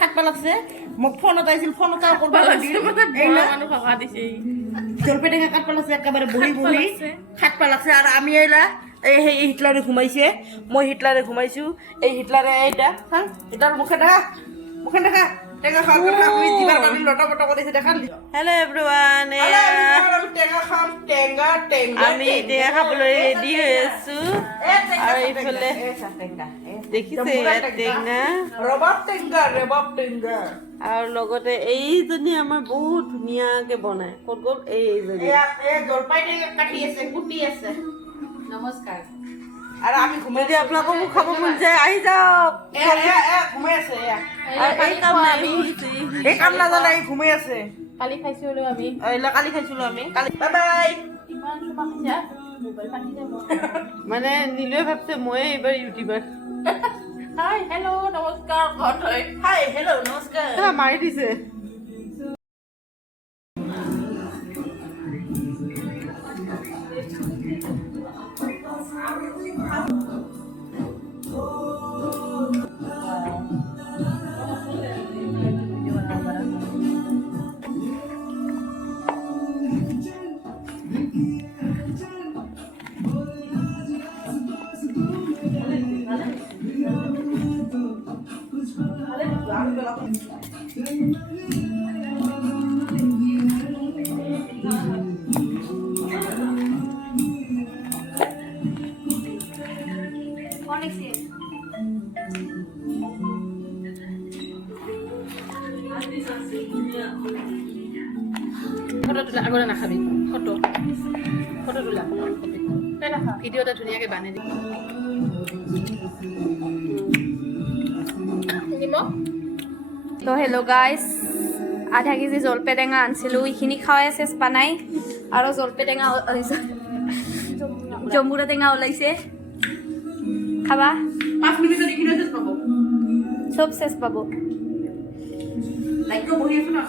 থাকবা লাগছে মোক ফোন এটা আহিছিল ফোন এটা করবা লাগছিল মানুষ ভাবা দিছে জলপাই টেঙা কাটবা লাগছে একেবারে বহি বহি থাকবা লাগছে আর আমি এলা এই হিটলারে ঘুমাইছে মই হিটলারে ঘুমাইছো এই হিটলারে এইটা হ্যাঁ এটার মুখে দেখা টেঙা খাওয়ার কথা আমি দিবার কারণে লটা পটা করেছে দেখা হ্যালো এভরিওয়ান টেঙা খাম টেঙা আমি টেঙা খাবলৈ রেডি হৈ আছো আৰু এইফালে দেখিছে টেঙা ৰবাব টেঙা আৰু লগতে এইজনী আমাৰ বহুত ধুনীয়াকে বনায় ক'ত গ'ল এইজনী জলপাই টেঙা কাটি আছে কুটি আছে নমস্কাৰ আৰু আমি ঘুমাই যদি আপোনালোকৰ মোক খাব মন যায় আহি যাওক ঘুমাই আছে আৰু এই কাম নাই এই কাম নাজানে ঘুমাই আছে কালি খাইছিলোঁ আমি কালি খাইছিলো আমি কালি বাই বাই ইমান সময় খাইছা মোবাইল ফাটি যাব মানে নীলুৱে ভাবছে ময়ে এইবাৰ ইউটিউবাৰ হাই হেল্ল' নমস্কাৰ ঘৰত হয় হাই হেল্ল' নমস্কাৰ মাৰি দিছে ফটো তোলা আগতে নাখাবি ফটো তোলা ভিডিঅ' এটা ধুনীয়াকৈ বানাই দিম তো হেল্ল' গাইজ আধা কেজি জলপাই টেঙা আনিছিলোঁ এইখিনি খাৱাই চেচ পা নাই আৰু জলপাই টেঙা জম্বুৰা টেঙা ওলাইছে খাবা 5 মিনিটত এইখিনি চেছ পাব চব চেচ পাব লাইক বহি আছো না